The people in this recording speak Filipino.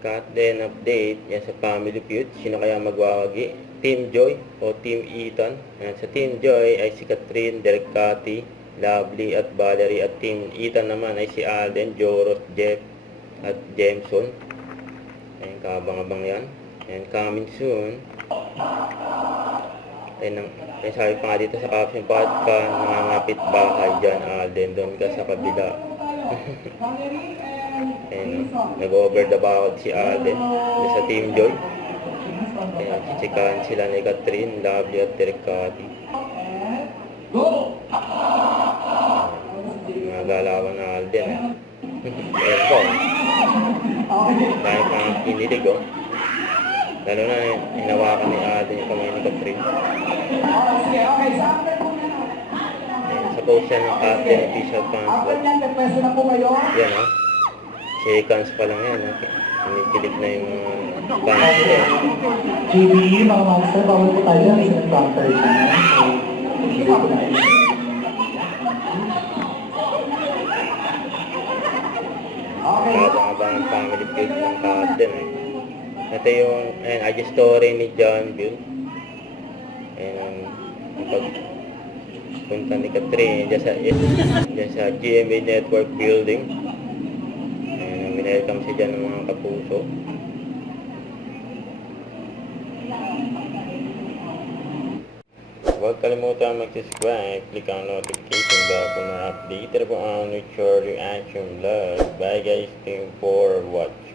Cut then update. Yan sa Family Feud. Sino kaya magwawagi? Team Joy o Team Ethan? Yan, sa Team Joy ay si Catherine, Derek Cathy, Lovely at Valerie. At Team Ethan naman ay si Alden, Joros, Jeff at Jameson. Ayan, kabang-abang yan. And coming soon. Ayan, sabi pa nga dito sa caption, bakit ka nangangapit bahay dyan, Alden? Doon ka sa kabila. Ayan, nag-over the bakod si Alden sa Team Joy. Ayan, chichikahan sila ni Catherine, Lovely at Derek Cathy. Mga galawan na Alden. Ayan po. Dahil pang kinilig, oh. Lalo na hinawakan ni Alden yung kamay ni Catherine. Ayan, sa post yan ng Captain Official Fans Club. Yan, oh. Seconds pa lang yan. Kinikilig na yung fans nila. GB, mga master, bawal po tayo ng isang prompter dyan. Hindi po natin. Habang-habang ang Family Feud ng Captain. Ito yung IG story ni John Bill. Ayan ang pagpunta ni Catherine dyan sa GMA Network Building. Ayan, welcome siya dyan ng mga kapuso. Huwag kalimutan mag-subscribe, click ang notification bell kung na-update po ang with your reaction vlog. Bye guys, thank you for watching.